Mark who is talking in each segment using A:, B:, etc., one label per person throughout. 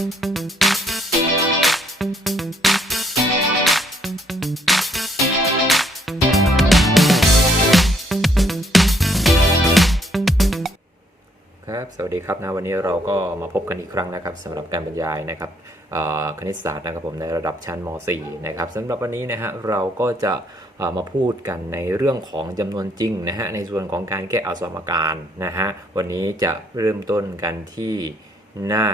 A: ครับสวัสดีครับนะวันนี้เราก็มาพบกันอีกครั้งนะครับสำหรับการบรรยายนะครับคณิตศาสตร์นะครับผมในระดับชั้นม .4 นะครับสำหรับวันนี้นะฮะเราก็จะมาพูดกันในเรื่องของจำนวนจริงนะฮะในส่วนของการแก้อัลสมการนะฮะวันนี้จะเริ่มต้นกันที่ หน้า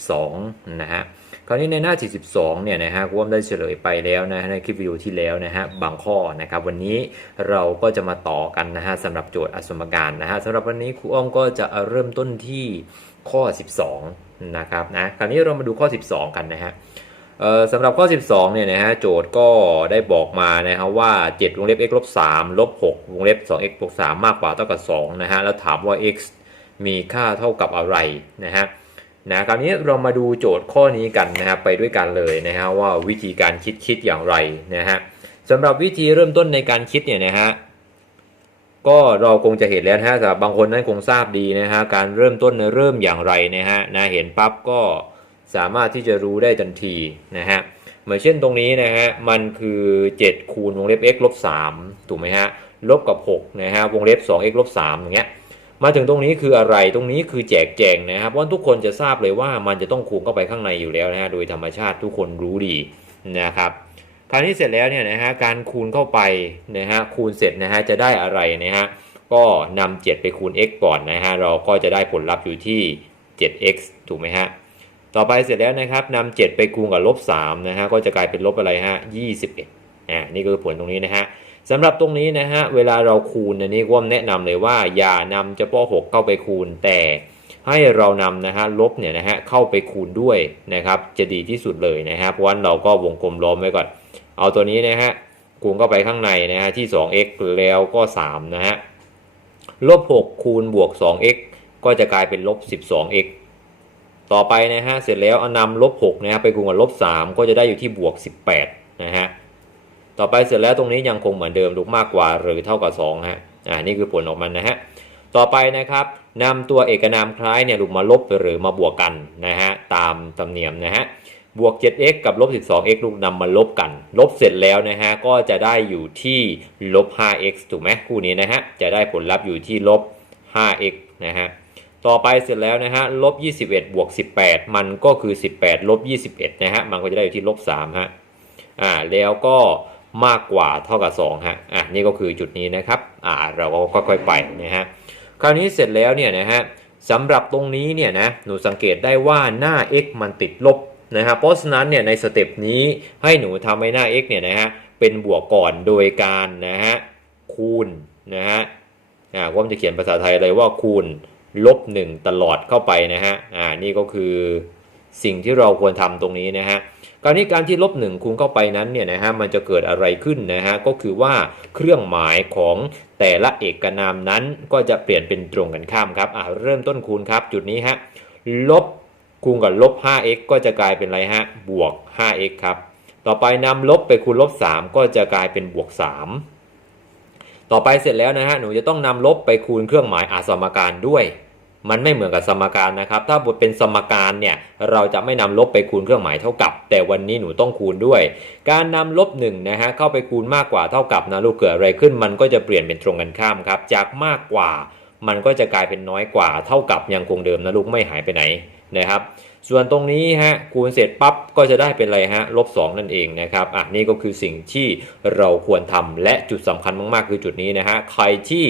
A: 42 นะฮะ คราวนี้ในหน้า 42 เนี่ยนะฮะว่าได้เฉลยไปแล้วนะในคลิปวิดีโอที่แล้วนะฮะบางข้อนะครับ วันนี้เราก็จะมาต่อกันนะฮะสำหรับโจทย์อสมการนะฮะสำหรับวันนี้ครูอ้อมก็จะเริ่มต้นที่ข้อ 12 นะครับนะคราวนี้เรามาดูข้อ 12 กันนะฮะเอ่อสำหรับข้อ 12 เนี่ยนะฮะโจทย์ก็ได้บอกมานะฮะว่า 7 วงเล็บ x ลบ3ลบ6วงเล็บ 2x บวก3มากกว่าเท่ากับ2นะฮะแล้วถามว่า x มีค่าเท่ากับอะไรนะฮะนะคราวนี้เรามาดูโจทย์ข้อนี้กันนะครับไปด้วยกันเลยนะฮะว่าวิธีการคิดคิดอย่างไรนะฮะสำหรับวิธีเริ่มต้นในการคิดเนี่ยนะฮะก็เราคงจะเห็นแล้วนะฮะสำหรับบางคนนั้นคงทราบดีนะฮะการเริ่มต้นเริ่มอย่างไรนะฮะนะเห็นปั๊บก็สามารถที่จะรู้ได้ทันทีนะฮะเหมือนเช่นตรงนี้นะฮะมันคือ7คูณวงเล็บ x ลบ3ถูกไหมฮะลบกับ6นะฮะวงเล็บ 2x ลบ3อย่างเงี้ย มาถึงตรงนี้คืออะไรตรงนี้คือแจกแจงนะครับเพราทุกคนจะทราบเลยว่ามันจะต้องคูณเข้าไปข้างในอยู่แล้วนะฮะโดยธรรมชาติทุกคนรู้ดีนะครับคราวนี้เสร็จแล้วเนี่ยนะฮะการคูณเข้าไปนะฮะคูณเสร็จนะฮะจะได้อะไรนะฮะก็นำ7ไปคูณ x ก่อนนะฮะเราก็จะได้ผลลัพธ์อยู่ที่ 7x ถูกไหมฮะต่อไปเสร็จแล้วนะครับนำ7ไปคูณกับลบ3นะฮะก็จะกลายเป็นลบอะไรฮะ21อ่านี่คือผลตรงนี้นะฮะ สำหรับตรงนี้นะฮะเวลาเราคูณอันนี้ก็แนะนำเลยว่า อย่านำเฉพาะ6เข้าไปคูณ แต่ให้เรานำนะฮะลบเนี่ยนะฮะเข้าไปคูณด้วยนะครับจะดีที่สุดเลยนะฮะเพราะว่าเราก็วงกลมล้อมไว้ก่อน เอาตัวนี้นะฮะคูณเข้าไปข้างในนะฮะที่ 2x แล้วก็3นะฮะลบ6คูณบวก 2x ก็จะกลายเป็นลบ 12x ต่อไปนะฮะเสร็จแล้วเอานำลบ6นะฮะไปคูณกับลบ3ก็จะได้อยู่ที่บวก 18นะฮะ ต่อไปเสร็จแล้วตรงนี้ยังคงเหมือนเดิมลูกมากกว่าหรือเท่ากับ2ฮะอ่านี่คือผลออกมานะฮะต่อไปนะครับนำตัวเอกนามคล้ายเนี่ยลูกมาลบหรือมาบวกกันนะฮะตามธรรมเนียมนะฮะบวก 7x กับลบ 12x ลูกนำมาลบกัน ลบเสร็จแล้วนะฮะก็จะได้อยู่ที่ลบ 5x ถูกไหมคู่นี้นะฮะจะได้ผลลัพธ์อยู่ที่ลบ 5x นะฮะต่อไปเสร็จแล้วนะฮะลบ 21 บวก 18 มันก็คือ 18 ลบ 21 นะฮะมันก็จะได้อยู่ที่ลบ3ฮะอ่าแล้วก็ มากกว่าเท่ากับ2ฮะอะนี่ก็คือจุดนี้นะครับอ่าเราก็ค่อยๆไปนะฮะคราวนี้เสร็จแล้วเนี่ยนะฮะสำหรับตรงนี้เนี่ยนะหนูสังเกตได้ว่าหน้า x มันติดลบนะครับเพราะฉะนั้นเนี่ยในสเต็ปนี้ให้หนูทำให้หน้า x เนี่ยนะฮะเป็นบวกก่อนโดยการนะฮะคูณนะฮะอ่าว่ามันจะเขียนภาษาไทยเลยว่าคูณลบ1ตลอดเข้าไปนะฮะอ่านี่ก็คือสิ่งที่เราควรทำตรงนี้นะฮะ ราวนี้การที่ลบหนึ่งคูณเข้าไปนั้นเนี่ยนะฮะมันจะเกิดอะไรขึ้นนะฮะก็คือว่าเครื่องหมายของแต่ละเอกนามนั้นก็จะเปลี่ยนเป็นตรงกันข้ามครับอ่าเริ่มต้นคูณครับจุดนี้ฮะลบคูณกับลบ 5x ก็จะกลายเป็นอะไรฮะบวก 5x ครับต่อไปนำลบไปคูณลบ 3 ก็จะกลายเป็นบวก 3 ต่อไปเสร็จแล้วนะฮะหนูจะต้องนำลบไปคูณเครื่องหมายอาสมการด้วย มันไม่เหมือนกับสมการนะครับ ถ้าบทเป็นสมการเนี่ยเราจะไม่นำลบไปคูณเครื่องหมายเท่ากับ แต่วันนี้หนูต้องคูณด้วย การนำลบ1นะฮะเข้าไปคูณมากกว่าเท่ากับนะลูกเกิดอะไรขึ้นมันก็จะเปลี่ยนเป็นตรงกันข้ามครับ จากมากกว่ามันก็จะกลายเป็นน้อยกว่า เท่ากับยังคงเดิมนะลูกไม่หายไปไหนนะครับ ส่วนตรงนี้ฮะคูณเสร็จปั๊บก็จะได้เป็นอะไรฮะลบ2นั่นเองนะครับอะนี่ก็คือสิ่งที่เราควรทำและจุดสำคัญมากๆ คือจุดนี้นะฮะใครที่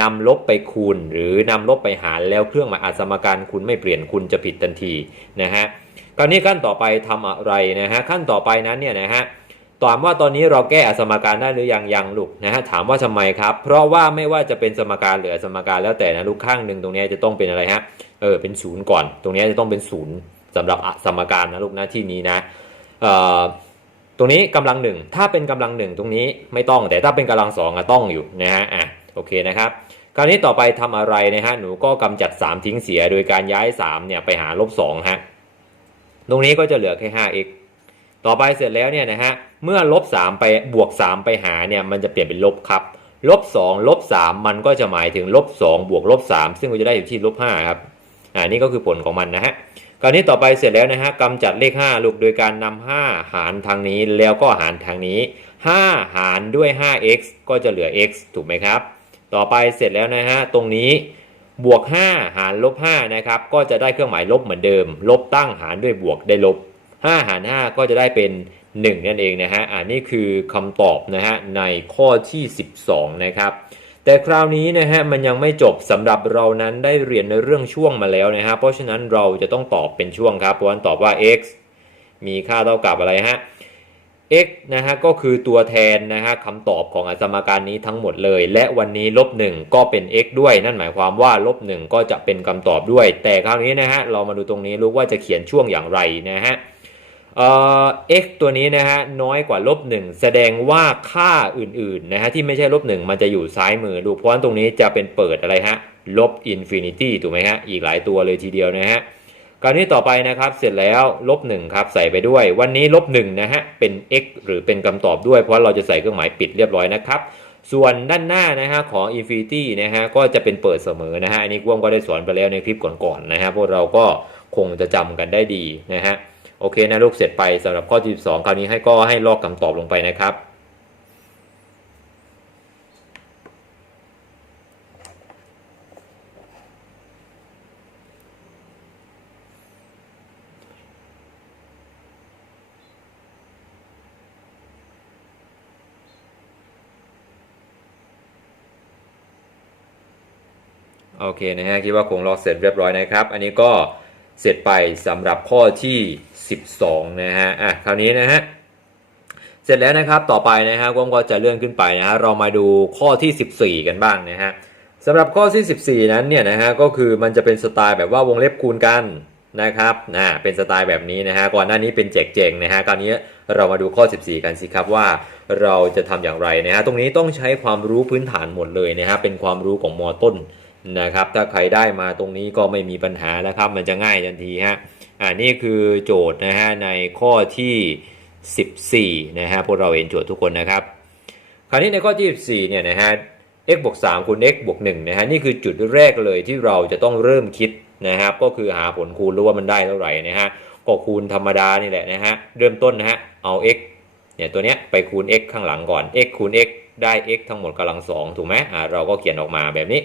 A: นำลบไปคูณ หรือนำลบไปหารแล้วเครื่องหมายอาสมการคุณไม่เปลี่ยนคุณจะผิดทันทีนะฮะคราวนี้ขั้นต่อไปทำอะไรนะฮะขั้นต่อไปนั้นเนี่ยนะฮะถามว่าตอนนี้เราแก้อสมการได้หรือยังยังลูกนะฮะถามว่าทำไมครับ เพราะว่าไม่ว่าจะเป็นสมการหรืออสมการแล้วแต่นะลูกข้างหนึ่งตรงนี้จะต้องเป็นอะไรฮะเออเป็นศูนย์ก่อน ตรงนี้จะต้องเป็นศูนย์ สำหรับอสมการนะลูกนะที่นี้นะตรงนี้กำลังหนึ่งถ้าเป็นกำลังหนึ่งตรงนี้ไม่ต้องแต่ถ้าเป็นกำลังสองต้องอยู่นะฮะอะโอเคนะครับคราวนี้ต่อไปทำอะไรนะฮะหนูก็กำจัด 3 ทิ้งเสียโดยการย้าย 3 เนี่ยไปหาลบ2ฮะตรงนี้ก็จะเหลือแค่ 5x ต่อไปเสร็จแล้วเนี่ยนะฮะเมื่อลบ3ไปบวก 3 ไปหาเนี่ยมันจะเปลี่ยนเป็นลบครับลบ2ลบ3มันก็จะหมายถึงลบ2บวกลบ3ซึ่งก็จะได้อยู่ที่ลบ5ครับอ่านี่ก็คือผลของมันนะฮะ คราวนี้ต่อไปเสร็จแล้วนะฮะกำจัดเลข 5 ลูกโดยการนำ5หารทางนี้แล้วก็หารทางนี้ 5 หารด้วย 5x ก็จะเหลือ x ถูกไหมครับ ต่อไปเสร็จแล้วนะฮะตรงนี้บวก 5 หารลบ5นะครับก็จะได้เครื่องหมายลบเหมือนเดิม ลบตั้งหารด้วยบวกได้ลบ 5 หาร 5 ก็จะได้เป็น 1 นั่นเองนะฮะอันนี้คือคำตอบนะฮะในข้อที่ 12 นะครับ แต่คราวนี้นะฮะมันยังไม่จบสำหรับเรานั้นได้เรียนในเรื่องช่วงมาแล้วนะฮะเพราะฉะนั้นเราจะต้องตอบเป็นช่วงครับเพราะฉะนั้นตอบว่า x มีค่าเท่ากับอะไรฮะ x นะฮะก็คือตัวแทนนะฮะคำตอบของอสมการนี้ทั้งหมดเลย และวันนี้ลบ1ก็เป็น x ด้วย นั่นหมายความว่าลบ1ก็จะเป็นคำตอบด้วย แต่คราวนี้นะฮะเรามาดูตรงนี้รู้ว่าจะเขียนช่วงอย่างไรนะฮะ เอ่อ x ตัวนี้นะฮะน้อยกว่าลบ1แสดงว่าค่าอื่นๆนะฮะที่ไม่ใช่ลบ1มันจะอยู่ซ้ายมือดูเพราะตรงนี้จะเป็นเปิดอะไรฮะลบอินฟินิตี้ถูกไหมฮะอีกหลายตัวเลยทีเดียวนะฮะการนี้ต่อไปนะครับเสร็จแล้วลบ1ครับใส่ไปด้วย วันนี้ลบ1นะฮะเป็น x หรือเป็นคำตอบด้วย เพราะเราจะใส่เครื่องหมายปิดเรียบร้อยนะครับส่วนด้านหน้านะฮะของ infinity นะฮะก็จะเป็นเปิดเสมอนะฮะอันนี้กวงก็ได้สอนไปแล้วในคลิปก่อนๆนะฮะพวกเราก็คงจะจำกันได้ดีนะฮะ โอเคนะลูกเสร็จไปสำหรับข้อที่12คราวนี้ให้ก็ให้ลอกคำตอบลงไปนะครับโอเคนะฮะคิดว่าคงลอกเสร็จเรียบร้อยนะครับ อันนี้ก็ เสร็จไปสำหรับข้อที่ 12 นะฮะ อะ คราวนี้นะฮะ เสร็จแล้วนะครับ ต่อไปนะฮะผมก็จะเลื่อนขึ้นไปนะฮะ เรามาดูข้อที่ 14 กันบ้างนะฮะสำหรับข้อที่ 14 นั้นเนี่ยนะฮะ ก็คือมันจะเป็นสไตล์แบบว่าวงเล็บคูณกันนะครับนะเป็นสไตล์แบบนี้นะฮะ ก่อนหน้านี้เป็นแจกแจงนะฮะ คราวนี้เรามาดูข้อ 14 กันสิครับว่าเราจะทำอย่างไรนะฮะ ตรงนี้ต้องใช้ความรู้พื้นฐานหมดเลยนะฮะ เป็นความรู้ของมต้น นะครับ ถ้าใครได้มาตรงนี้ก็ไม่มีปัญหาแล้วครับ มันจะง่ายทันทีฮะอ่านี่คือโจทย์นะฮะในข้อที่ 14 นะฮะพวกเราเห็นโจทย์ทุกคนนะครับ คราวนี้ในข้อที่ 14 เนี่ยนะฮะ x บวก3คูณ x บวก1นะฮะนี่คือจุดแรกเลยที่เราจะต้องเริ่มคิดนะครับ ก็คือหาผลคูณรู้ว่ามันได้เท่าไหร่นะฮะก็คูณธรรมดานี่แหละนะฮะเริ่มต้นนะฮะเอา x เนี่ยตัวเนี้ยไปคูณ x ข้างหลังก่อน x คูณ x ได้ x ทั้งหมดกำลังสองถูกไหมอ่าเราก็เขียนออกมาแบบนี้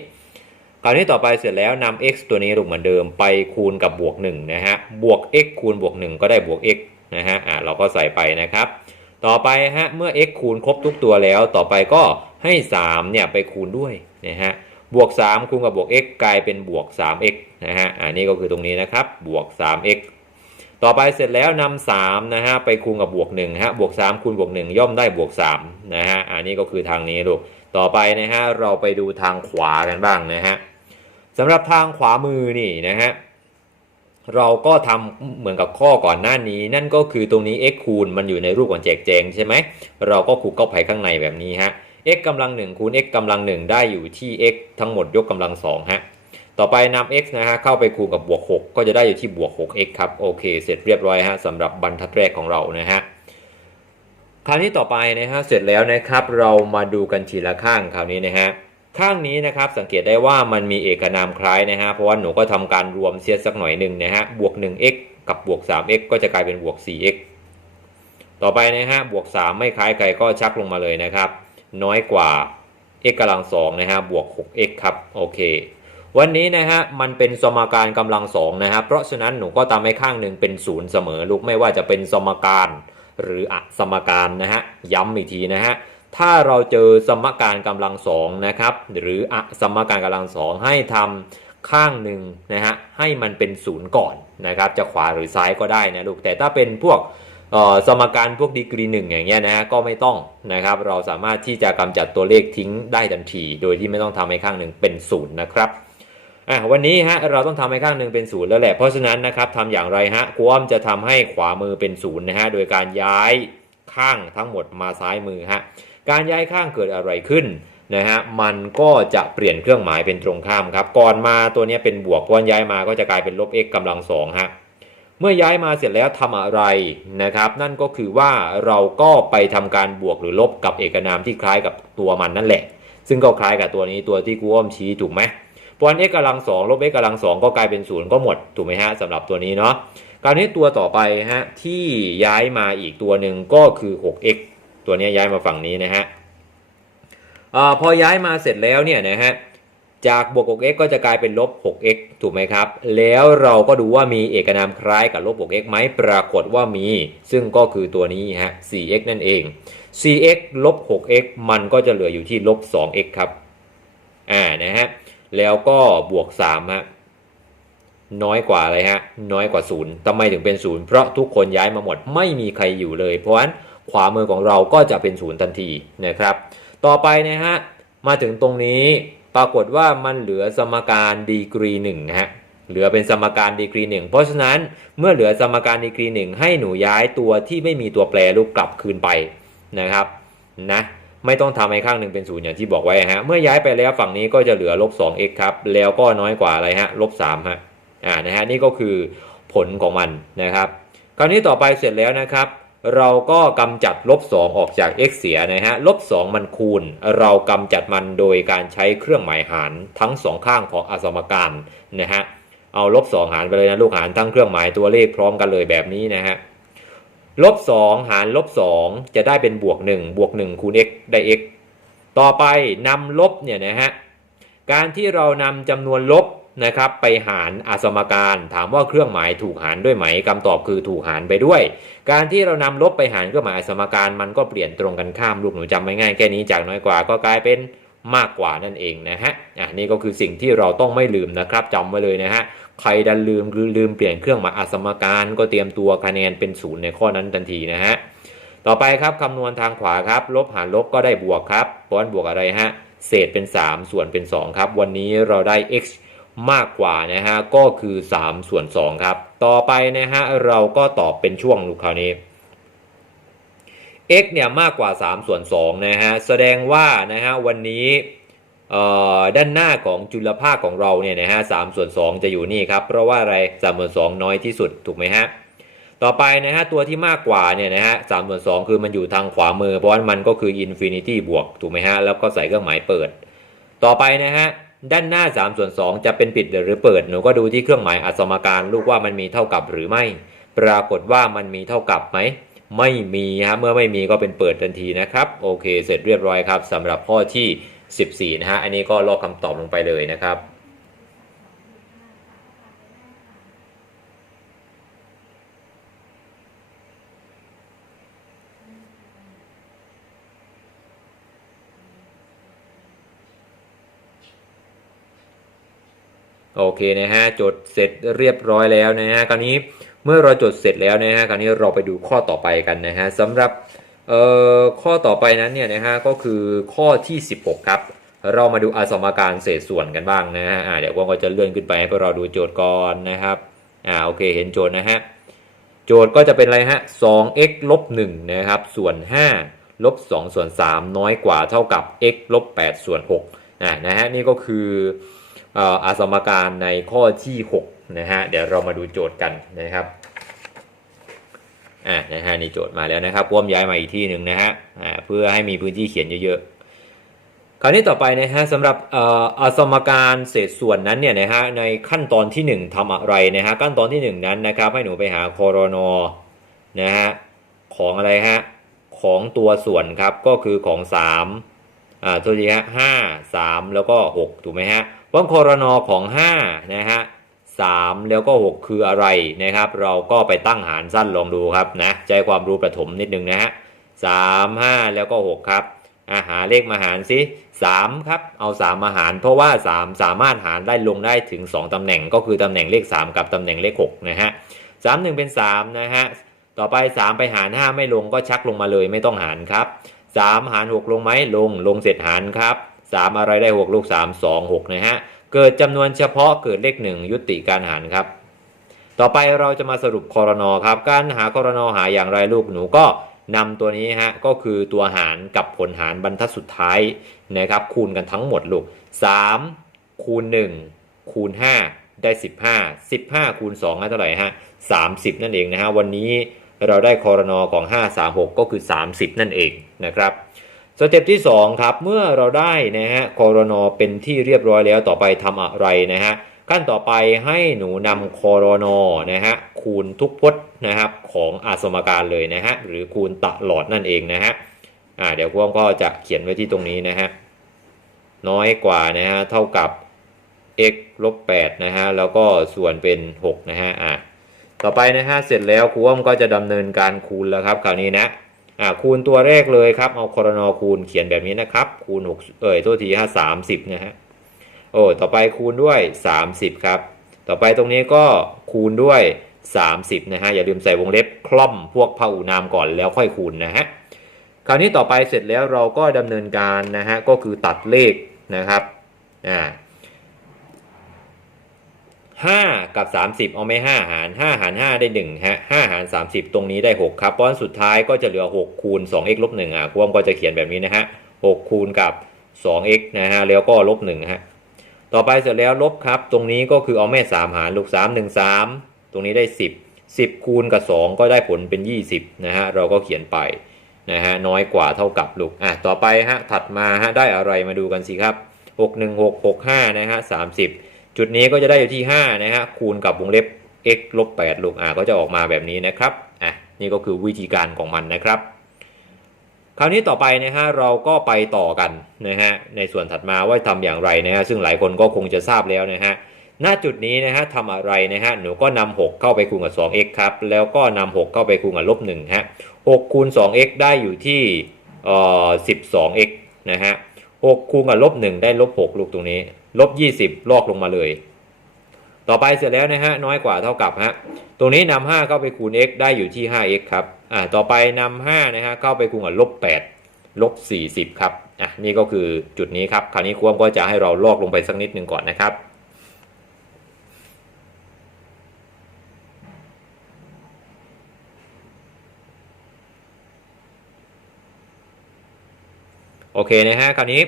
A: คราวนี้ต่อไปเสร็จแล้วนำ x ตัวนี้ลูเหมือนเดิมไปคูณกับบวก1นะฮะบวก x คูณบวก 1 ก็ได้บวก x นะฮะอ่าเราก็ใส่ไปนะครับ ต่อไปฮะเมื่อ x คูณครบทุกตัวแล้ว ต่อไปก็ให้3เนี่ยไปคูณด้วยนะฮะบวก 3 คูณกับบวก x กลายเป็นบวก 3x นะฮะอันนี้ก็คือตรงนี้นะครับบวก 3x ต่อไปเสร็จแล้วนำ3นะฮะไปคูณกับบวก1ฮะบวก 3 คูณบวก 1 ย่อมได้บวก3นะฮะอันนี้ก็คือทางนี้ลูกต่อไปนะฮะเราไปดูทางขวากันบ้างนะฮะ สำหรับทางขวามือนี่นะฮะเราก็ทำเหมือนกับข้อก่อนหน้านี้ นั่นก็คือตรงนี้ x คูณมันอยู่ในรูปของแจกแจงใช่ไหมเราก็คูณเข้าไปข้างในแบบนี้ฮะ x กำลัง1คูณ x กำลัง1ได้อยู่ที่ x ทั้งหมดยกกำลัง2ฮะต่อไปนำ x นะฮะเข้าไปคูณกับบวก 6 ก็จะได้อยู่ที่บวก 6x ครับโอเค เสร็จเรียบร้อยฮะสำหรับบรรทัดแรกของเรานะฮะคราวนี้ต่อไปนะฮะเสร็จแล้วนะครับ เรามาดูกันทีละข้างคราวนี้นะฮะ ข้างนี้นะครับสังเกตได้ว่ามันมีเอกนามคล้ายนะฮะเพราะว่าหนูก็ทำการรวมเสียสักหน่อยหนึ่งนะฮะบวก 1x กับบวก 3x ก็จะกลายเป็นบวก 4x ต่อไปนะฮะบวก 3 ไม่คล้ายไกลก็ชักลงมาเลยนะครับ น้อยกว่า x กำลัง2นะฮะบวก 6x ครับโอเค วันนี้นะฮะมันเป็นสมการกำลัง2นะฮะเพราะฉะนั้นหนูก็ตามให้ข้างหนึ่งเป็นศูนย์เสมอลูกไม่ว่าจะเป็นสมการหรืออสมการนะฮะย้ำอีกทีนะฮะ ถ้าเราเจอสมการกำลังสองนะครับหรืออสมการกำลังสองให้ทำข้างหนึ่งนะฮะให้มันเป็นศูนย์ก่อนนะครับจะขวาหรือซ้ายก็ได้นะลูกแต่ถ้าเป็นพวกสมการพวกดีกรีหนึ่งอย่างเงี้ยนะฮะก็ไม่ต้องนะครับเราสามารถที่จะกำจัดตัวเลขทิ้งได้ทันที โดยที่ไม่ต้องทำให้ข้างหนึ่งเป็นศูนย์นะครับอะวันนี้ฮะเราต้องทำให้ข้างหนึ่งเป็นศูนย์แล้วแหละเพราะฉะนั้นนะครับทำอย่างไรฮะครูอ้อมจะทำให้ขวามือเป็นศูนย์นะฮะโดยการย้ายข้างทั้งหมดมาซ้ายมือฮะ การย้ายข้างเกิดอะไรขึ้นนะฮะมันก็จะเปลี่ยนเครื่องหมายเป็นตรงข้ามครับ ก่อนมาตัวนี้เป็นบวกก่อนย้ายมาก็จะกลายเป็นลบ x กำลังสองฮะเมื่อย้ายมาเสร็จแล้วทำอะไรนะครับ นั่นก็คือว่าเราก็ไปทำการบวกหรือลบกับเอกนามที่คล้ายกับตัวมันนั่นแหละ ซึ่งก็คล้ายกับตัวนี้ตัวที่กูอ้อมชี้ถูกไหมเพราะฉะนั้น x กำลังสองลบ x กำลังสองก็กลายเป็นศูนย์ก็หมดถูกไหมฮะสำหรับตัวนี้เนาะคราวนี้ตัวต่อไปฮะที่ย้ายมาอีกตัวหนึ่งก็คือ 6x ตัวนี้ย้ายมาฝั่งนี้นะฮะอพอย้ายมาเสร็จแล้วเนี่ยนะฮะจากบวก 6x ก็จะกลายเป็นลบ 6x ถูกไหมครับ แล้วเราก็ดูว่ามีเอกนามคล้ายกับลบ 6x ไหมปรากฏว่ามี ซึ่งก็คือตัวนี้ฮะ 4x นั่นเอง 4x ลบ 6x มันก็จะเหลืออยู่ที่ลบ 2x ครับ อ่า นะฮะ แล้วก็บวก 3 ฮะ น้อยกว่าอะไรฮะ น้อยกว่า 0ทำไมถึงเป็น 0 เพราะทุกคนย้ายมาหมด ไม่มีใครอยู่เลย เพราะฉะนั้น ขวามือของเราก็จะเป็น0ทันทีนะครับ ต่อไปนะฮะมาถึงตรงนี้ปรากฏว่ามันเหลือสมการดีกรี1นะฮะเหลือเป็นสมการดีกรี1เพราะฉะนั้นเมื่อเหลือสมการดีกรี1ให้หนูย้ายตัวที่ไม่มีตัวแปรรูปกลับคืนไปนะครับนะไม่ต้องทำให้ข้างหนึ่งเป็นศูนย์อย่างที่บอกไว้ฮะเมื่อย้ายไปแล้วฝั่งนี้ก็จะเหลือลบ 2x ครับแล้วก็น้อยกว่าอะไรฮะลบ3ฮะอ่านะฮะนี่ก็คือผลของมันนะครับ คราวนี้ต่อไปเสร็จแล้วนะครับ เราก็กำจัดลบ2ออกจาก x เสียนะฮะลบ2มันคูณ เรากำจัดมันโดยการใช้เครื่องหมายหารทั้งสองข้างของอสมการนะฮะเอาลบ2หารไปเลยนะลูกหารทั้งเครื่องหมายตัวเลขพร้อมกันเลยแบบนี้นะฮะลบ2หารลบ2จะได้เป็นบวก1บวก1คูณ x ได้ x ต่อไปนำลบเนี่ยนะฮะการที่เรานำจำนวนลบ นะครับ ไปหารอสมการ ถามว่าเครื่องหมายถูกหารด้วยไหมคำตอบคือถูกหารไปด้วย การที่เรานำลบไปหารเครื่องหมายอสมการ มันก็เปลี่ยนตรงกันข้ามลูกหนูจำไม่ง่ายแค่นี้จากน้อยกว่าก็กลายเป็นมากกว่านั่นเองนะฮะอะนี่ก็คือสิ่งที่เราต้องไม่ลืมนะครับจำไว้เลยนะฮะใครดันลืมหรือลืมเปลี่ยนเครื่องหมายอสมการก็เตรียมตัวคะแนนเป็นศูนย์ในข้อนั้นทันทีนะฮะต่อไปครับคำนวณทางขวาครับลบหารลบก็ได้บวกครับเพราะนั้นบวกอะไรฮะเศษเป็น 3 ส่วนเป็น 2 ครับ วันนี้เราได้ x มากกว่านะฮะก็คือ 3 ส่วน 2 ครับ ต่อไปนะฮะเราก็ตอบเป็นช่วงลูกคราวนี้ x เนี่ยมากกว่า 3 ส่วน2นะฮะแสดงว่านะฮะวันนี้ด้านหน้าของจุลภาคของเราเนี่ยนะฮะ3ส่วน 2 จะอยู่นี่ครับ เพราะว่าอะไร3ส่วน2น้อยที่สุดถูกไหมฮะต่อไปนะฮะตัวที่มากกว่าเนี่ยนะฮะสส่วน 2 คือมันอยู่ทางขวามือ เพราะว่ามันก็คืออินฟินิตี้บวกถูกไหมฮะแล้วก็ใส่เครื่องหมายเปิด ต่อไปนะฮะ ด้านหน้า3ส่วน2จะเป็นปิดหรือเปิด หนูก็ดูที่เครื่องหมายอสมการลูกว่ามันมีเท่ากับหรือไม่ ปรากฏว่ามันมีเท่ากับไหม ไม่มีฮะ เมื่อไม่มีก็เป็นเปิดทันทีนะครับ โอเค เสร็จเรียบร้อยครับสำหรับข้อที่ 14 นะฮะ อันนี้ก็ลอกคำตอบลงไปเลยนะครับ โอเคนะฮะจดเสร็จเรียบร้อยแล้วนะฮะคราวนี้เมื่อเราจดเสร็จแล้วนะฮะคราวนี้เราไปดูข้อต่อไปกันนะฮะสำหรับข้อต่อไปนั้นเนี่ยนะฮะก็คือข้อที่ 16 ครับ เรามาดูอสมการเศษส่วนกันบ้างนะฮะเดี๋ยวว่างก็จะเลื่อนขึ้นไปให้พวกเราดูโจทย์ก่อนนะครับอ่าโอเคเห็นโจทย์นะฮะโจทย์ก็จะเป็นอะไรฮะ 2x ลบ1นะครับส่วน 5 ลบ 2 ส่วน 3 น้อยกว่าเท่ากับ x ลบ8ส่วน6อ่านะฮะนี่ก็คือ อาสมการในข้อที่ 6 นะฮะ เดี๋ยวเรามาดูโจทย์กันนะครับ อ่า นะฮะ นี่โจทย์มาแล้วนะครับพ่วมย้ายมาอีกที่หนึ่งนะฮะ อ่า เพื่อให้มีพื้นที่เขียนเยอะๆ คราวนี้ต่อไปนะฮะสำหรับอาสมการเศษส่วนนั้นเนี่ยนะฮะ ในขั้นตอนที่ 1ทำอะไรนะฮะ ขั้นตอนที่ 1 นั้นนะครับ ให้หนูไปหาคอรนอนะฮะ ของอะไรฮะ ของตัวส่วนครับ ก็คือของ3อ่าตัวทีฮะห้าสามแล้วก็ 6 ถูกไหมฮะ ว่าคอรนอของ5นะฮะ3แล้วก็ 6 คืออะไรนะครับ เราก็ไปตั้งหารสั้นลองดูครับนะใจความรู้ประถมนิดนึงนะฮะสามห้าแล้วก็ 6 ครับอาหาเลขมาหารสิ3ครับเอา 3 มาหาร เพราะว่า 3 สามารถหารได้ลงได้ถึง 2 ตำแหน่งก็คือตำแหน่งเลข 3 กับตำแหน่งเลข6นะฮะสามหนึ่งเป็น3นะฮะต่อไป 3 ไปหาร 5 ไม่ลงก็ชักลงมาเลยไม่ต้องหารครับ 3 หาร 6 ลงไหมลงลงเสร็จหารครับ 3 อะไรได้ 6 ลูก 3 2 6 นะฮะ เกิดจำนวนเฉพาะเกิดเลข 1 ยุติการหารครับ ต่อไปเราจะมาสรุปคอรนอครับ การหาคอรนอหาอย่างไรลูกหนูก็นำตัวนี้ฮะก็คือตัวหารกับผลหารบรรทัดสุดท้ายนะครับคูณกันทั้งหมดลูก 3 คูณ 1 คูณ 5 ได้ 15 15 คูณ2ได้เท่าไหร่ฮะ30 นั่นเองนะฮะวันนี้เราได้คอรนอของ 536 ก็คือ 30 นั่นเองนะครับ สเต็ปที่ 2 ครับ เมื่อเราได้นะฮะคอรนอเป็นที่เรียบร้อยแล้วต่อไปทำอะไรนะฮะขั้นต่อไปให้หนูนำคอรนอนะฮะคูณทุกพจน์นะครับของอาสมการเลยนะฮะหรือคูณตลอดนั่นเองนะฮะอ่าเดี๋ยวพวกก็จะเขียนไว้ที่ตรงนี้นะฮะน้อยกว่านะฮะเท่ากับ x ลบ8นะฮะแล้วก็ส่วนเป็น6นะฮะอ่าต่อไปนะฮะเสร็จแล้วครูอ้อมก็จะดำเนินการคูณแล้วครับคราวนี้นะ อ่าคูณตัวแรกเลยครับ เอาคอรนอคูณเขียนแบบนี้นะครับ คูณ6เอ่ยโทษทีฮะ30นะฮะโอ้ต่อไปคูณด้วย 30 ครับ ต่อไปตรงนี้ก็คูณด้วย 30 นะฮะ อย่าลืมใส่วงเล็บคล่อมพวกพหูนามก่อนแล้วค่อยคูณนะฮะ คราวนี้ต่อไปเสร็จแล้วเราก็ดำเนินการนะฮะ ก็คือตัดเลขนะครับ อ่า ห้ากับสามสิบเอาไม่ห้าหารห้าหารห้าได้หนึ่งฮะห้าหารสามสิบตรงนี้ได้หกครับเพราะฉะนั้นสุดท้ายก็จะเหลือหกคูณสอง x ลบหนึ่งอะควมก็จะเขียนแบบนี้นะฮะหกคูณกับสอง x นะฮะแล้วก็ลบหนึ่งฮะต่อไปเสร็จแล้วลบครับ ตรงนี้ก็คือเอาแม่สามหารลูกสามหนึ่งสามตรงนี้ได้สิบสิบคูณกับสองก็ได้ผลเป็นยี่สิบนะฮะเราก็เขียนไปนะฮะน้อยกว่าเท่ากับลูกอะต่อไปฮะถัดมาฮะได้อะไรมาดูกันสิครับหกหนึ่งหกหกห้านะฮะสามสิบ จุดนี้ก็จะได้อยู่ที่5นะฮะคูณกับวงเล็บ x ลบ8ลูกอ่าก็จะออกมาแบบนี้นะครับอะนี่ก็คือวิธีการของมันนะครับ คราวนี้ต่อไปนะฮะเราก็ไปต่อกันนะฮะในส่วนถัดมาว่าทำอย่างไรนะฮะซึ่งหลายคนก็คงจะทราบแล้วนะฮะณจุดนี้นะฮะทำอะไรนะฮะหนูก็นำ6เข้าไปคูณกับ 2x ครับแล้วก็นำ6เข้าไปคูณกับลบ1ฮะ6คูณ 2x ได้อยู่ที่เอ่อ 12x นะฮะ6คูณกับลบ1ได้ลบ6ลูกตรงนี้ ลบ20ลอกลงมาเลย ต่อไปเสร็จแล้วนะฮะน้อยกว่าเท่ากับฮะตรงนี้นำ5เข้าไปคูณ x ได้อยู่ที่ 5x ครับอ่าต่อไปนำ5นะฮะเข้าไปคูณกับลบ8ลบ40ครับอะนี่ก็คือจุดนี้ครับคราวนี้ครูอ้อมก็จะให้เราลอกลงไปสักนิดหนึ่งก่อนนะครับโอเคนะฮะคราวนี้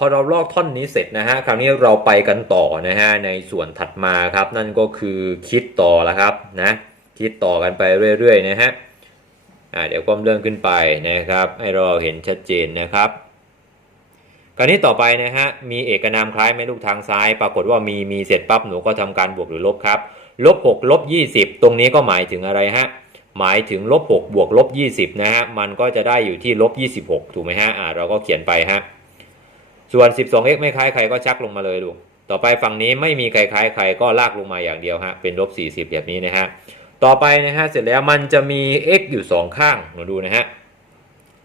A: พอเราลอกท่อนนี้เสร็จนะฮะคราวนี้เราไปกันต่อนะฮะในส่วนถัดมาครับ นั่นก็คือคิดต่อแล้วครับนะคิดต่อกันไปเรื่อยๆนะฮะอ่าเดี๋ยวก้มเลื่อนขึ้นไปนะครับ ให้เราเห็นชัดเจนนะครับคราวนี้ต่อไปนะฮะมีเอกนามคล้ายไหมลูกทางซ้าย ปรากฏว่ามีมีเสร็จปั๊บหนูก็ทำการบวกหรือลบครับลบ6ลบ20ตรงนี้ก็หมายถึงอะไรฮะหมายถึงลบ6บวกลบ20นะฮะมันก็จะได้อยู่ที่ลบ26ถูกไหมฮะอ่าเราก็เขียนไปฮะ ส่วน 12x ไม่คล้ายใครก็ชักลงมาเลยลูกต่อไปฝั่งนี้ไม่มีใครคล้ายใครก็ลากลงมาอย่างเดียวฮะเป็นลบ40 แบบนี้นะฮะต่อไปนะฮะเสร็จแล้วมันจะมี x อยู่ 2 ข้างมาดูนะฮะ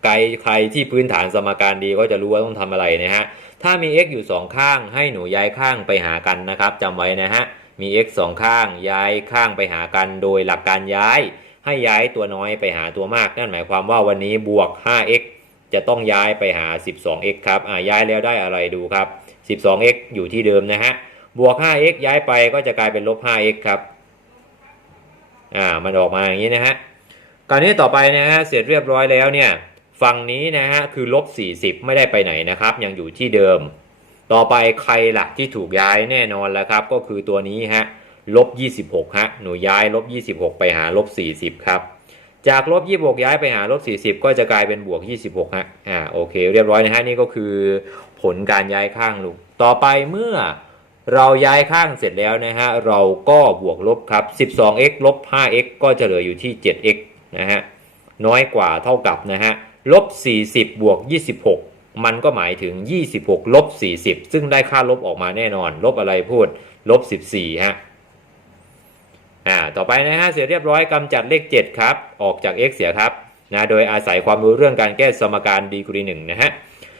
A: ไกลใครที่พื้นฐานสมการดีก็จะรู้ว่าต้องทำอะไรนะฮะถ้ามี x อยู่ 2 ข้าง ให้หนูย้ายข้างไปหากันนะครับจำไว้นะฮะมี x 2 ข้าง ย้ายข้างไปหากันโดยหลักการย้าย ให้ย้ายตัวน้อยไปหาตัวมาก นั่นหมายความว่าวันนี้บวก 5x จะต้องย้ายไปหา 12x ครับอ่าย้ายแล้วได้อะไรดูครับ 12x อยู่ที่เดิมนะฮะ บวก 5x ย้ายไปก็จะกลายเป็นลบ 5x ครับ อ่า มันออกมาอย่างนี้นะฮะคราวนี้ต่อไปนะฮะ เสร็จเรียบร้อยแล้วเนี่ย ฝั่งนี้นะฮะ คือลบ 40 ไม่ได้ไปไหนนะครับ ยังอยู่ที่เดิม ต่อไปใครหลักที่ถูกย้ายแน่นอนแล้วครับ ก็คือตัวนี้ฮะ ลบ 26 ฮะ หนูย้ายลบ 26 ไปหาลบ 40 ครับ จากลบ26ย้ายไปหาลบ40ก็จะกลายเป็นบวก26ฮะอ่าโอเค เรียบร้อยนะฮะนี่ก็คือผลการย้ายข้างลูกต่อไปเมื่อเราย้ายข้างเสร็จแล้วนะฮะเราก็บวกลบครับ 12x ลบ 5x ก็จะเหลืออยู่ที่ 7x นะฮะน้อยกว่าเท่ากับนะฮะลบ 40 บวก 26 มันก็หมายถึง 26 ลบ 40 ซึ่งได้ค่าลบออกมาแน่นอน ลบอะไรพูด ลบ 14 ฮะ อ่าต่อไปนะฮะเสร็จเรียบร้อยกำจัดเลข 7 ครับ ออกจาก x เสียครับนะโดยอาศัยความรู้เรื่องการแก้สมการดีกรีหนึ่งนะฮะ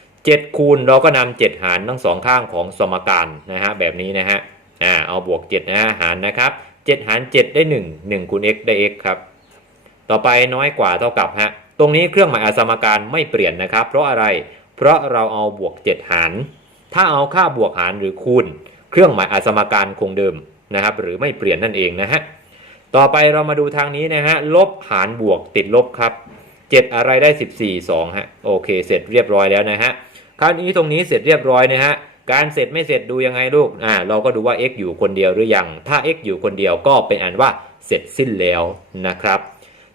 A: 7คูณเราก็นำ7หารทั้งสองข้างของสมการนะฮะแบบนี้นะฮะอ่าเอาบวก7นะฮะหารนะครับ7หาร 7 ได้ 1 1คูณ x ได้ x ครับ ต่อไปน้อยกว่าเท่ากับฮะตรงนี้เครื่องหมายอาสมการไม่เปลี่ยนนะครับ เพราะอะไรเพราะเราเอาบวก 7 หาร ถ้าเอาค่าบวกหารหรือคูณ เครื่องหมายอาสมการคงเดิม นะครับหรือไม่เปลี่ยนนั่นเองนะฮะต่อไปเรามาดูทางนี้นะฮะลบหารบวกติดลบครับ 7 อะไรได้ 14 2ฮะโอเค เสร็จเรียบร้อยแล้วนะฮะคราวนี้ตรงนี้เสร็จเรียบร้อยนะฮะการเสร็จไม่เสร็จดูยังไงลูกอ่าเราก็ดูว่า x อยู่คนเดียวหรือยัง ถ้า x อยู่คนเดียวก็เป็นอันว่าเสร็จสิ้นแล้วนะครับ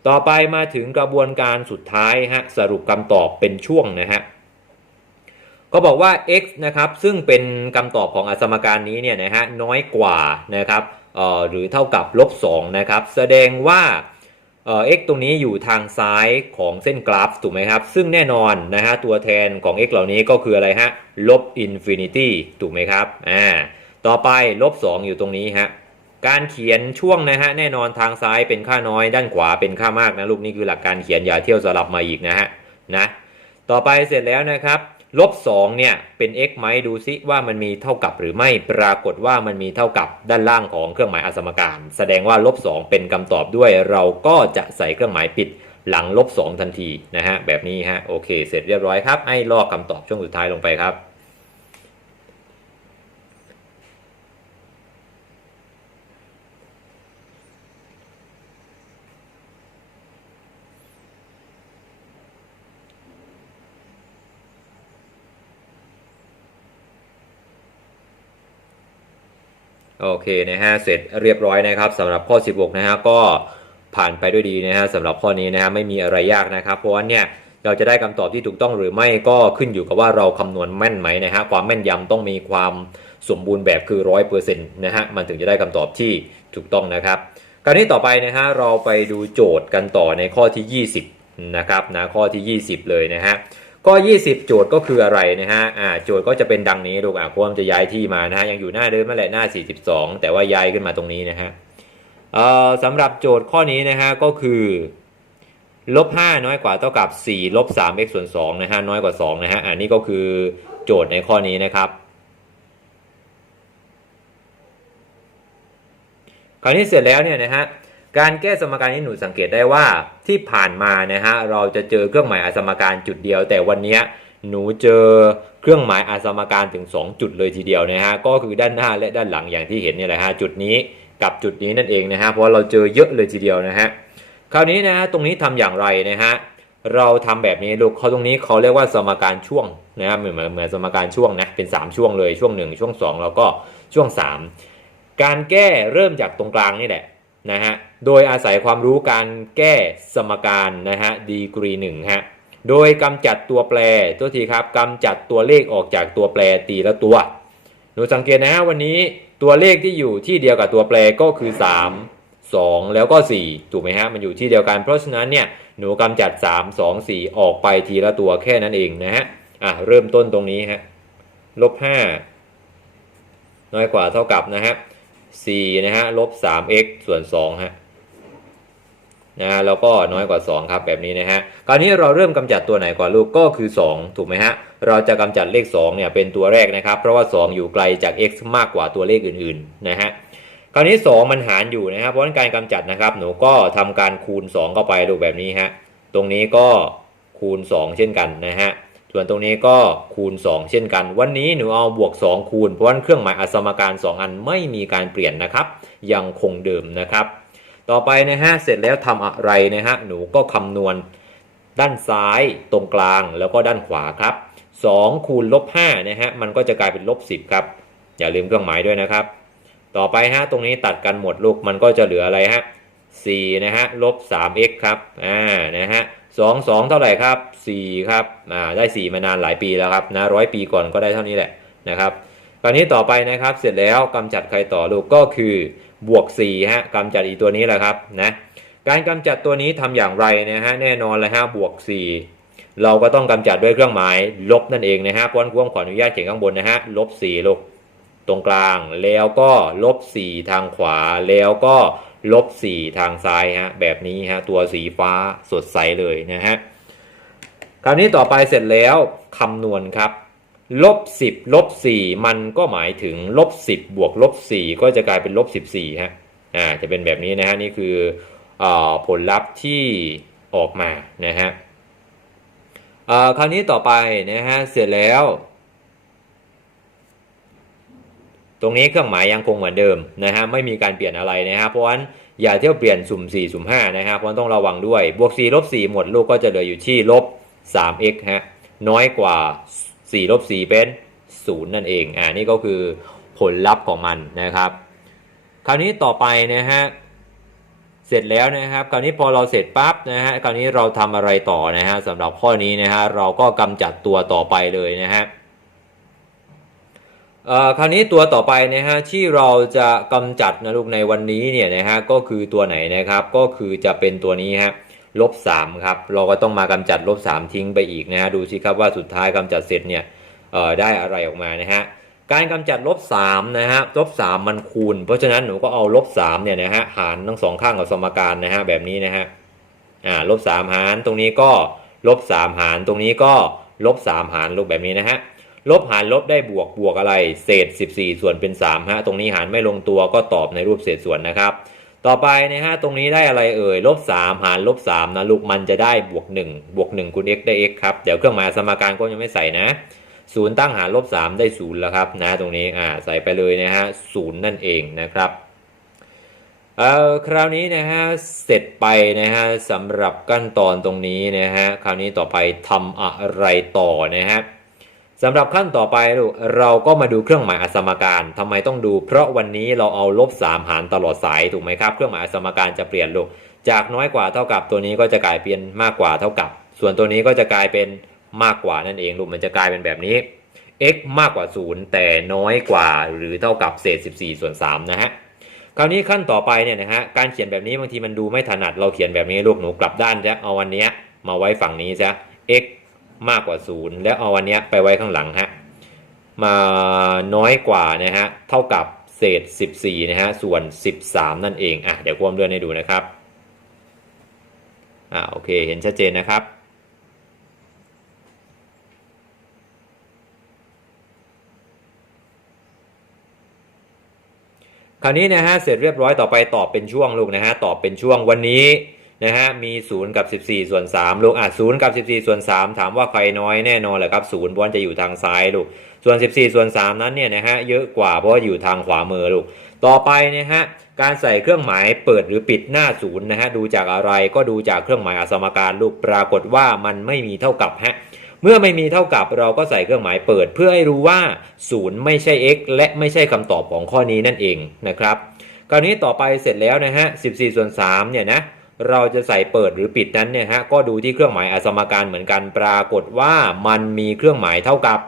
A: ต่อไปมาถึงกระบวนการสุดท้ายฮะสรุปคำตอบเป็นช่วงนะฮะ ก็บอกว่า x นะครับซึ่งเป็นคำตอบของอสมการนี้เนี่ยนะฮะน้อยกว่านะครับเอ่อหรือเท่ากับลบ2นะครับแสดงว่าเอ่อ x ตรงนี้อยู่ทางซ้ายของเส้นกราฟถูกไหมครับ ซึ่งแน่นอนนะฮะตัวแทนของ x เหล่านี้ก็คืออะไรฮะลบอินฟินิตี้ถูกไหมครับอ่าต่อไปลบ2อยู่ตรงนี้ฮะการเขียนช่วงนะฮะแน่นอนทางซ้ายเป็นค่าน้อย ด้านขวาเป็นค่ามากนะลูกนี่คือหลักการเขียนอย่าเที่ยวสลับมาอีกนะฮะนะต่อไปเสร็จแล้วนะครับ ลบ2เนี่ยเป็น x ไหมดูซิว่ามันมีเท่ากับหรือไม่ปรากฏว่ามันมีเท่ากับด้านล่างของเครื่องหมายอสมการ แสดงว่าลบ2เป็นคำตอบด้วย เราก็จะใส่เครื่องหมายปิดหลังลบ2ทันทีนะฮะแบบนี้ฮะโอเค เสร็จเรียบร้อยครับให้ลอกคำตอบช่วงสุดท้ายลงไปครับ โอเคนะฮะเสร็จเรียบร้อยนะครับสำหรับข้อ 16 นะฮะก็ผ่านไปด้วยดีนะฮะสำหรับข้อนี้นะฮะไม่มีอะไรยากนะครับ เพราะว่าเนี่ยเราจะได้คำตอบที่ถูกต้องหรือไม่ก็ขึ้นอยู่กับว่าเราคำนวณแม่นไหมนะฮะความแม่นยำต้องมีความสมบูรณ์แบบคือร้อยเปอร์เซ็นต์นะฮะมันถึงจะได้คำตอบที่ถูกต้องนะครับคราวนี้ต่อไปนะฮะเราไปดูโจทย์กันต่อในข้อที่ 20นะครับนะข้อที่ 20 เลยนะฮะ ก็ 20 โจทย์ก็คืออะไรนะฮะอ่าโจทย์ก็จะเป็นดังนี้ลูกอะควมจะย้ายที่มานะฮะยังอยู่หน้าเดิมนั่นแหละหน้า 42 แต่ว่าย้ายขึ้นมาตรงนี้นะฮะเอ่อสำหรับโจทย์ข้อนี้นะฮะก็คือลบ5น้อยกว่าเท่ากับ4ลบ3 x ส่วน2นะฮะน้อยกว่า2นะฮะอันนี้ก็คือโจทย์ในข้อนี้นะครับคราวนี้เสร็จแล้วเนี่ยนะฮะ การแก้สมการนี้หนูสังเกตได้ว่าที่ผ่านมานะฮะเราจะเจอเครื่องหมายอาสมการจุดเดียว แต่วันนี้หนูเจอเครื่องหมายอาสมการถึง 2 จุดเลยทีเดียวนะฮะก็คือด้านหน้าและด้านหลังอย่างที่เห็นเนี่ยแหละฮะจุดนี้กับจุดนี้นั่นเองนะฮะเพราะเราเจอเยอะเลยทีเดียวนะฮะคราวนี้นะฮะตรงนี้ทำอย่างไรนะฮะเราทำแบบนี้ลูกเขาตรงนี้เขาเรียกว่าสมการช่วงนะครับเหมือนเหมือนเหมือนสมการช่วงนะเป็น 3 ช่วงเลยช่วง 1 ช่วง 2 แล้วก็ช่วง 3 การแก้เริ่มจากตรงกลางนี่แหละ นะฮะ โดยอาศัยความรู้การแก้สมการนะฮะดีกรีหนึ่งฮะ โดยกำจัดตัวแปรตัวทีครับกำจัดตัวเลขออกจากตัวแปรตีละตัว หนูสังเกตนะฮะวันนี้ตัวเลขที่อยู่ที่เดียวกับตัวแปรก็คือ 3 2 แล้วก็ 4 ถูกไหมฮะ มันอยู่ที่เดียวกัน เพราะฉะนั้นเนี่ยหนูกำจัด 3 2 4 ออกไปทีละตัวแค่นั้นเองนะฮะ อะเริ่มต้นตรงนี้ฮะลบ5น้อยกว่าเท่ากับนะฮะ 4นะฮะลบ 3x ส่วน2ฮะนะฮะแล้วก็น้อยกว่า 2 ครับแบบนี้นะฮะคราวนี้เราเริ่มกำจัดตัวไหนก่อนลูกก็คือ 2 ถูกไหมฮะเราจะกำจัดเลข2เนี่ยเป็นตัวแรกนะครับ เพราะว่า 2 อยู่ไกลจาก x มากกว่าตัวเลขอื่นๆนะฮะคราวนี้ 2 มันหารอยู่นะครับเพราะงั้นการกำจัดนะครับ หนูก็ทำการคูณ 2 เข้าไปลูกแบบนี้ฮะตรงนี้ก็คูณ 2 เช่นกันนะฮะ ส่วนตรงนี้ก็คูณ 2 เช่นกัน วันนี้หนูเอาบวก 2 คูณ เพราะว่าเครื่องหมายอสมการ 2 อันไม่มีการเปลี่ยนนะครับ ยังคงเดิมนะครับ ต่อไปนะฮะเสร็จแล้วทำอะไรนะฮะหนูก็คำนวณด้านซ้ายตรงกลางแล้วก็ด้านขวาครับ 2 คูณลบ5นะฮะมันก็จะกลายเป็นลบ 10 ครับ อย่าลืมเครื่องหมายด้วยนะครับ ต่อไปฮะตรงนี้ตัดกันหมดลูกมันก็จะเหลืออะไรฮะ4นะฮะลบ 3x ครับอ่านะฮะ 2 2เท่าไหร่ครับ4ครับอ่าได้4มานานหลายปีแล้วครับนะร้อยปีก่อนก็ได้เท่านี้แหละนะครับคราวนี้ต่อไปนะครับเสร็จแล้วกำจัดใครต่อลูกก็คือบวก4ฮะกำจัดอีตัวนี้แหละครับนะการกำจัดตัวนี้ทำอย่างไรนะฮะแน่นอนเลยฮะบวก 4 เราก็ต้องกำจัดด้วยเครื่องหมายลบนั่นเองนะฮะเพราะฉะนั้นผมขออนุญาตเขียนข้างบนนะฮะลบ4ลูกตรงกลางแล้วก็ลบ4ทางขวาแล้วก็ ลบ 4 ทางซ้ายฮะแบบนี้ฮะตัวสีฟ้าสดใสเลยนะฮะคราวนี้ต่อไปเสร็จแล้วคำนวณครับลบ10ลบ4มันก็หมายถึงลบ10บวกลบ4ก็จะกลายเป็นลบ14ฮะอ่าจะเป็นแบบนี้นะฮะนี่คืออผลลัพธ์ที่ออกมานะฮะคราวนี้ต่อไปนะฮะเสร็จแล้ว ตรงนี้เครื่องหมายยังคงเหมือนเดิมนะฮะไม่มีการเปลี่ยนอะไรนะฮะเพราะฉะนั้นอย่าเที่ยวเปลี่ยนสุ่ม 4 สุ่ม5นะฮะเพราะฉะนั้นต้องระวังด้วยบวก4ลบ4หมดลูกก็จะเหลืออยู่ที่ลบ 3x ฮะน้อยกว่า 4 ลบ 4 เป็น 0 นั่นเองอ่านี่ก็คือผลลัพธ์ของมันนะครับ คราวนี้ต่อไปนะฮะเสร็จแล้วนะครับ คราวนี้พอเราเสร็จปั๊บนะฮะคราวนี้เราทำอะไรต่อนะฮะสำหรับข้อนี้นะฮะเราก็กำจัดตัวต่อไปเลยนะฮะ คราวนี้ตัวต่อไปนะฮะที่เราจะกำจัดนะลูกในวันนี้เนี่ยนะฮะก็คือตัวไหนนะครับก็คือจะเป็นตัวนี้ฮะลบสามครับเราก็ต้องมากำจัดลบสามทิ้งไปอีกนะฮะดูสิครับว่าสุดท้ายกำจัดเสร็จเนี่ยได้อะไรออกมานะฮะการกำจัดลบสามนะฮะลบสามมันคูณ เพราะฉะนั้นหนูก็เอาลบสามเนี่ยนะฮะหารทั้งสองข้างกับสมการนะฮะแบบนี้นะฮะอ่าลบสามหารตรงนี้ก็ลบสามหารตรงนี้ก็ลบสามหารลูกแบบนี้นะฮะ ลบหารลบได้บวกบวกอะไร เศษ 14 ส่วนเป็น3ฮะตรงนี้หารไม่ลงตัวก็ตอบในรูปเศษส่วนนะครับ ต่อไปนะฮะตรงนี้ได้อะไรเอ่ยลบ3หารลบ3นะลูกมันจะได้บวก1บวก1คูณ x ได้ x ครับเดี๋ยวเครื่องหมายสมการก็ยังไม่ใส่นะศูนย์ตั้งหารลบ3ได้0แล้วครับนะตรงนี้อ่าใส่ไปเลยนะฮะศูนย์นั่นเองนะครับเอ่อคราวนี้นะฮะเสร็จไปนะฮะสำหรับขั้นตอนตรงนี้นะฮะคราวนี้ต่อไปทำอะไรต่อนะฮะ สำหรับขั้นต่อไปลูกเราก็มาดูเครื่องหมายอสมการทำไมต้องดู เพราะวันนี้เราเอาลบ3หารตลอดสายถูกไหมครับ เครื่องหมายอสมการจะเปลี่ยนลูกจากน้อยกว่าเท่ากับตัวนี้ก็จะกลายเป็นมากกว่าเท่ากับ ส่วนตัวนี้ก็จะกลายเป็นมากกว่านั่นเองลูกมันจะกลายเป็นแบบนี้ x มากกว่า 0 แต่น้อยกว่าหรือเท่ากับเศษ 14 ส่วน3นะฮะคราวนี้ขั้นต่อไปเนี่ยนะฮะการเขียนแบบนี้บางทีมันดูไม่ถนัดเราเขียนแบบนี้ลูกหนูกลับด้านจะเอาวันเนี้ยมาไว้ฝั่งนี้ซะ x มากกว่า 0 แล้วเอาวันเนี้ยไปไว้ข้างหลังฮะมาน้อยกว่านะฮะเท่ากับเศษ 14นะฮะส่วน 13 นั่นเองอะเดี๋ยวความเลื่อนให้ดูนะครับอ่าโอเคเห็นชัดเจนนะครับคราวนี้นะฮะเสร็จเรียบร้อยต่อไปตอบเป็นช่วงลูกนะฮะตอบเป็นช่วงวันนี้ นะฮะมี 0 กับ 14 ส่วน 3 ลูกอะ0กับ 14 ส่วน 3 ถามว่าใครน้อยแน่นอนแหละครับ0เพราะจะอยู่ทางซ้ายลูกส่วน 14 ส่วน 3 นั้นเนี่ยนะฮะเยอะกว่าเพราะว่าอยู่ทางขวามือลูกต่อไปนะฮะการใส่เครื่องหมายเปิดหรือปิดหน้าศูนย์นะฮะดูจากอะไรก็ดูจากเครื่องหมายอสมการลูกปรากฏว่ามันไม่มีเท่ากับฮะเมื่อไม่มีเท่ากับเราก็ใส่เครื่องหมายเปิด เพื่อให้รู้ว่า 0 ไม่ใช่ x และไม่ใช่คำตอบของข้อนี้นั่นเองนะครับคราวนี้ต่อไปเสร็จแล้วนะฮะ14 ส่วน3เนี่ยนะ เราจะใส่เปิดหรือปิดนั้นเนี่ยฮะก็ดูที่เครื่องหมายอสมการเหมือนกันปรากฏว่ามันมีเครื่องหมายเท่ากับ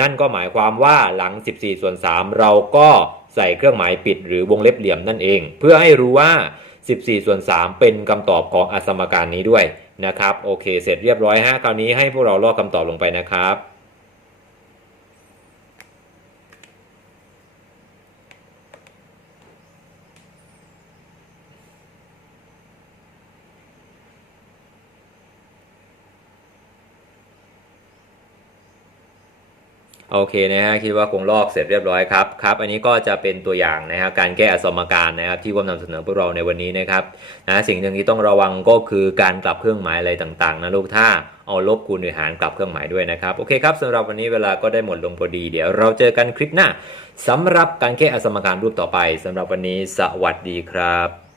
A: นั่นก็หมายความว่าหลัง 14 ส่วน 3 เราก็ใส่เครื่องหมายปิดหรือวงเล็บเหลี่ยมนั่นเอง เพื่อให้รู้ว่า 14 ส่วน 3 เป็นคำตอบของอสมการนี้ด้วยนะครับโอเค เสร็จเรียบร้อยฮะคราวนี้ให้พวกเราลอกคำตอบลงไปนะครับ โอเคนะฮะคิดว่าคงลอกเสร็จเรียบร้อยครับครับ อันนี้ก็จะเป็นตัวอย่างนะฮะการแก้อสมการนะครับที่ผมนำเสนอพวกเราในวันนี้นะครับนะสิ่งหนึ่งที่ต้องระวังก็คือการกลับเครื่องหมายอะไรต่างๆนะลูกถ้าเอาลบคูณหรือหารกลับเครื่องหมายด้วยนะครับโอเคครับสำหรับวันนี้เวลาก็ได้หมดลงพอดีเดี๋ยวเราเจอกันคลิปหน้าสำหรับการแก้อสมการรูปต่อไปสำหรับวันนี้สวัสดีครับ